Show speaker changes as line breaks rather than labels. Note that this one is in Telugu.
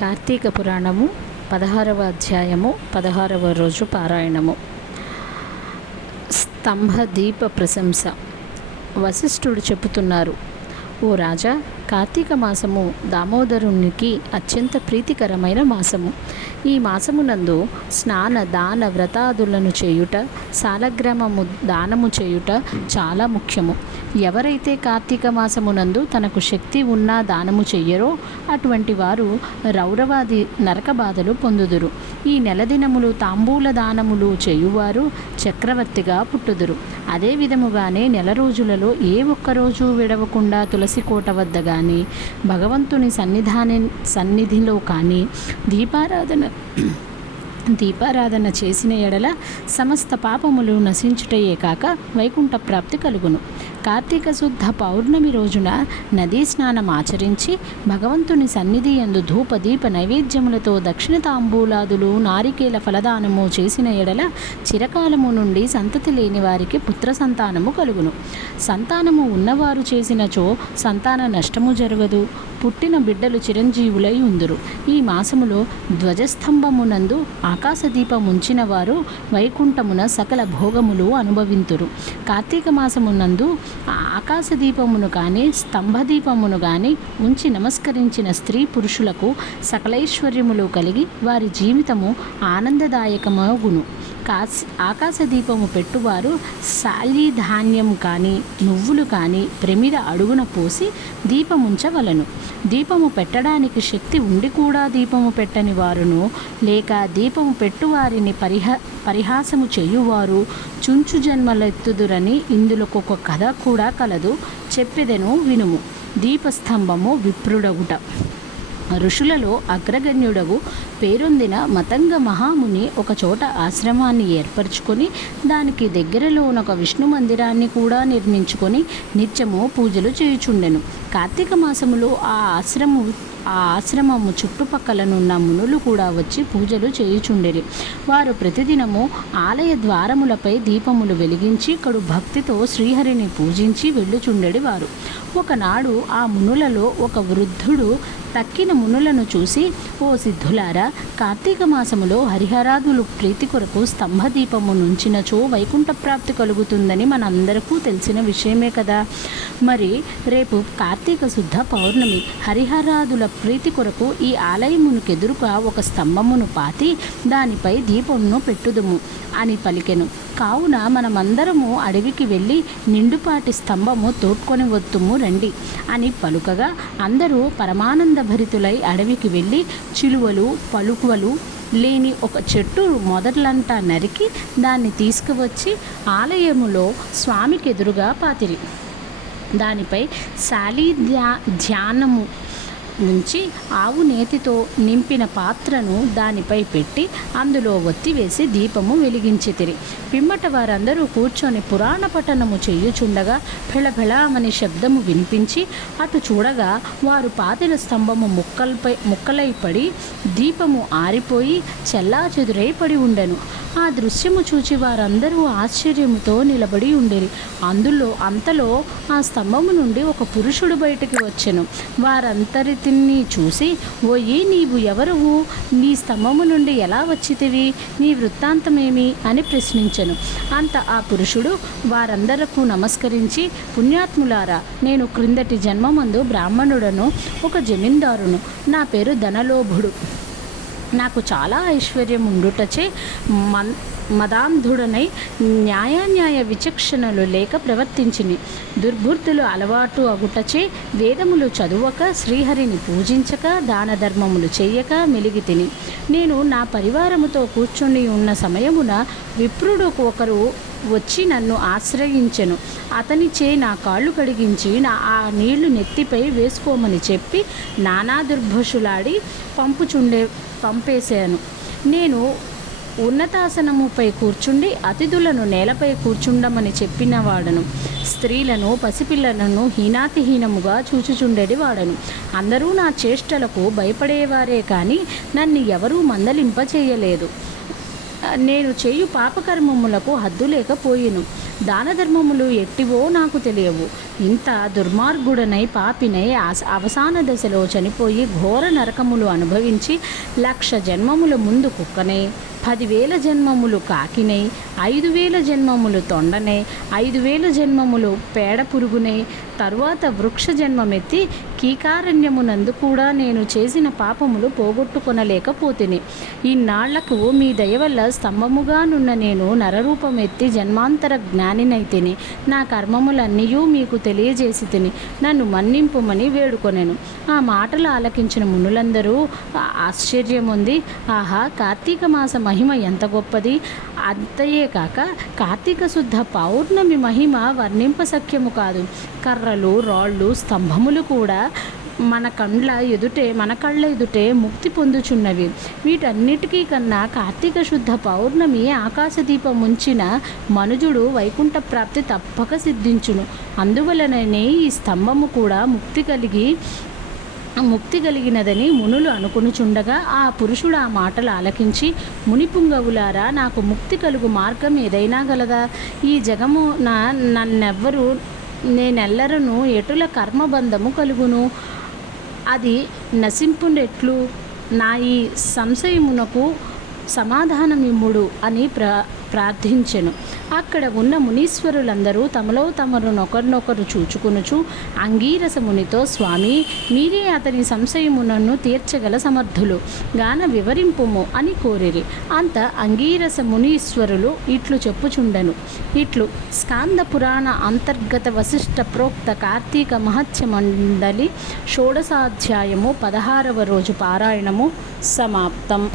కార్తీక పురాణము పదహారవ అధ్యాయము పదహారవ రోజు పారాయణము. స్తంభ దీప ప్రశంస. వశిష్ఠుడు చెబుతున్నారు ఓ రాజా కార్తీక మాసము దామోదరునికి అత్యంత ప్రీతికరమైన మాసము. ఈ మాసమునందు స్నాన దాన వ్రతాదులను చేయుట సాలగ్రామము దానము చేయుట చాలా ముఖ్యము. ఎవరైతే కార్తీక మాసమునందు తనకు శక్తి ఉన్నా దానము చెయ్యరో అటువంటి వారు రౌరవాది నరక బాధలు పొందుదురు. ఈ నెల దినములు తాంబూల దానములు చేయువారు చక్రవర్తిగా పుట్టుదురు. అదే విధముగానే నెల రోజులలో ఏ ఒక్క రోజు విడవకుండా తులసి కోట వద్ద కానీ భగవంతుని సన్నిధాని సన్నిధిలో కానీ దీపారాధన దీపారాధన చేసిన ఎడల సమస్త పాపములు నశించుటయే కాక వైకుంఠ ప్రాప్తి కలుగును. కార్తీక శుద్ధ పౌర్ణమి రోజున నదీ స్నానం ఆచరించి భగవంతుని సన్నిధి ఎందు ధూప దీప నైవేద్యములతో దక్షిణ తాంబూలాదులు నారికేల ఫలదానము చేసిన ఎడల చిరకాలము నుండి సంతతి లేని వారికి పుత్ర సంతానము కలుగును. సంతానము ఉన్నవారు చేసినచో సంతాన నష్టము జరగదు. పుట్టిన బిడ్డలు చిరంజీవులై ఉందురు. ఈ మాసములో ధ్వజస్తంభమునందు ఆకాశదీపం ఉంచిన వారు వైకుంఠమున సకల భోగములు అనుభవింతురు. కార్తీక మాసమునందు ఆకాశదీపమును కానీ స్తంభదీపమును కానీ ఉంచి నమస్కరించిన స్త్రీ పురుషులకు సకలైశ్వర్యములు కలిగి వారి జీవితము ఆనందదాయకమగును. కాస్ ఆకాశదీపము పెట్టువారు శాలీ ధాన్యం కానీ నువ్వులు కానీ ప్రమిద అడుగున పోసి దీపముంచవలను. దీపము పెట్టడానికి శక్తి ఉండి కూడా దీపము పెట్టని వారును లేక దీపము పెట్టువారిని పరిహ పరిహాసము చేయువారు చుంచు జన్మలెత్తుదురని ఇందులోకొక కథ కూడా కలదు. చెప్పెదెను వినుము. దీపస్తంభము విప్రుడగుట. ఋషులలో అగ్రగణ్యుడవు పేరొందిన మతంగ మహాముని ఒక చోట ఆశ్రమాన్ని ఏర్పరచుకొని దానికి దగ్గరలో ఒక విష్ణు మందిరాన్ని కూడా నిర్మించుకొని నిత్యము పూజలు చేయుచుండెను. కార్తీక మాసములో ఆ ఆశ్రము ఆ ఆశ్రమము చుట్టుపక్కలనున్న మునులు కూడా వచ్చి పూజలు చేయుచుండిరి. వారు ప్రతిదినము ఆలయ ద్వారములపై దీపములు వెలిగించి కడు భక్తితో శ్రీహరిని పూజించి వెళ్ళుచుండెడి వారు ఒకనాడు ఆ మునులలో ఒక వృద్ధుడు తక్కిన మునులను చూసి ఓ సిద్ధులారా కార్తీక మాసములో హరిహరాదులు ప్రీతి కొరకు స్తంభదీపము నుంచినచో వైకుంఠ ప్రాప్తి కలుగుతుందని మనందరికీ తెలిసిన విషయమే కదా. మరి రేపు కార్తీక శుద్ధ పౌర్ణమి హరిహరాదుల ప్రీతి కొరకు ఈ ఆలయమునకెదురుగా ఒక స్తంభమును పాతి దానిపై దీపమును పెట్టుదుము అని పలికెను. కావున మనమందరము అడవికి వెళ్ళి నిండుపాటి స్తంభము తోడ్కొని వత్తుము రండి అని పలుకగా అందరూ పరమానంద భరితులై అడవికి వెళ్ళి చిలువలు పలుకువలు లేని ఒక చెట్టు మొదట్లంతా నరికి దాన్ని తీసుకువచ్చి ఆలయములో స్వామికి ఎదురుగా పాతిరి. దానిపై శాలీ ధ్యా ధ్యానము నుంచి ఆవు నేతితో నింపిన పాత్రను దానిపై పెట్టి అందులో ఒత్తివేసి దీపము వెలిగించితిరి. పిమ్మట వారందరూ కూర్చొని పురాణ పఠనము చేయుచుండగా ఫెళఫెళమని శబ్దము వినిపించి అటు చూడగా వారు పాతిన స్తంభము ముక్కలపై ముక్కలై పడి దీపము ఆరిపోయి చెల్లా చెదురై పడి ఉండెను. ఆ దృశ్యము చూచి వారందరూ ఆశ్చర్యముతో నిలబడి ఉండేది అందులో అంతలో ఆ స్తంభము నుండి ఒక పురుషుడు బయటికి వచ్చెను. వారంతరిని చూసి ఓయి నీవు ఎవరువు? నీ స్తంభము నుండి ఎలా వచ్చితివి? నీ వృత్తాంతమేమి? అని ప్రశ్నించెను. అంత ఆ పురుషుడు వారందరకు నమస్కరించి పుణ్యాత్ములారా నేను క్రిందటి జన్మమందు బ్రాహ్మణుడను ఒక జమీందారును. నా పేరు ధనలోభుడు. నాకు చాలా ఐశ్వర్యం ఉండుటచే మన్ మదాంధుడనై న్యాయాన్యాయ విచక్షణలు లేక ప్రవర్తించిని. దుర్బుద్ధులు అలవాటు అగుటచే వేదములు చదువక శ్రీహరిని పూజించక దాన ధర్మములు చెయ్యక మెలిగి తిని నేను నా పరివారముతో కూర్చుని ఉన్న సమయమున విప్రుడు ఒకరు వచ్చి నన్ను ఆశ్రయించెను. అతనిచే నా కాళ్ళు కడిగించి నా ఆ నీళ్ళు నెత్తిపై వేసుకోమని చెప్పి నానా దుర్భషులాడి పంపుచుండే పంపేశాను. నేను ఉన్నతాసనముపై కూర్చుండి అతిథులను నేలపై కూర్చుండమని చెప్పిన వాడను. స్త్రీలను పసిపిల్లలను హీనాతిహీనముగా చూచుచుండేది వాడను. అందరూ నా చేష్టలకు భయపడేవారే కానీ నన్ను ఎవరూ మందలింపచేయలేదు. నేను చేయు పాపకర్మములకు హద్దు లేకపోయిను. దాన ధర్మములు ఎట్టివో నాకు తెలియవు. ఇంత దుర్మార్గుడనై పాపినై అవసాన దశలో చనిపోయి ఘోర నరకములు అనుభవించి లక్ష జన్మముల ముందు కుక్కనై పదివేల జన్మములు కాకినై ఐదు వేల జన్మములు తొండనై ఐదు వేల జన్మములు పేడ పురుగునై తరువాత వృక్ష జన్మమెత్తి కీకారణ్యమునందు కూడా నేను చేసిన పాపములు పోగొట్టుకొనలేకపోతిని. ఇన్నాళ్ళకు మీ దయ వల్ల స్తంభముగానున్న నేను నరరూపమెత్తి జన్మాంతర జ్ఞానినైతిని. నా కర్మములన్నీ మీకు తెలియజేసి తిని నన్ను మన్నింపుమని వేడుకొనెను. ఆ మాటలు ఆలకించిన మునులందరూ ఆశ్చర్యం ఉంది ఆహా కార్తీక మాస మహిమ ఎంత గొప్పది. అంతయే కాక కార్తీక శుద్ధ పౌర్ణమి మహిమ వర్ణింపసఖ్యము కాదు. కర్రలు రాళ్ళు స్తంభములు కూడా మన కండ్ల ఎదుటే మన కళ్ళ ఎదుటే ముక్తి పొందుచున్నవి. వీటన్నిటికీ కన్నా కార్తీక శుద్ధ పౌర్ణమి ఆకాశదీపం ఉంచిన మనుజుడు వైకుంఠ ప్రాప్తి తప్పక సిద్ధించును. అందువలననే ఈ స్తంభము కూడా ముక్తి కలిగి ముక్తి కలిగినదని మునులు అనుకునుచుండగా ఆ పురుషుడు ఆ మాటలు ఆలకించి మునిపుంగవులారా నాకు ముక్తి కలుగు మార్గం ఏదైనా గలదా? ఈ జగము నా నన్నెవ్వరు నేనెల్లరను ఎటుల కర్మబంధము కలుగును? అది నశింపునెట్లు. నా ఈ సంశయమునకు సమాధానమిమ్ముడు అని ప్ర ప్రార్థించెను. అక్కడ ఉన్న మునీశ్వరులందరూ తమలో తమరు నొకరినొకరు చూచుకొనుచు అంగీరస మునితో స్వామి మీరే అతని సంశయమునను తీర్చగల సమర్థులు. గాన వివరింపుము అని కోరిరి. అంత అంగీరస మునీశ్వరులు ఇట్లు చెప్పుచుండెను. ఇట్లు స్కాంద పురాణ అంతర్గత వశిష్ట ప్రోక్త కార్తీక మహత్య మండలి షోడసాధ్యాయము పదహారవ రోజు పారాయణము సమాప్తం.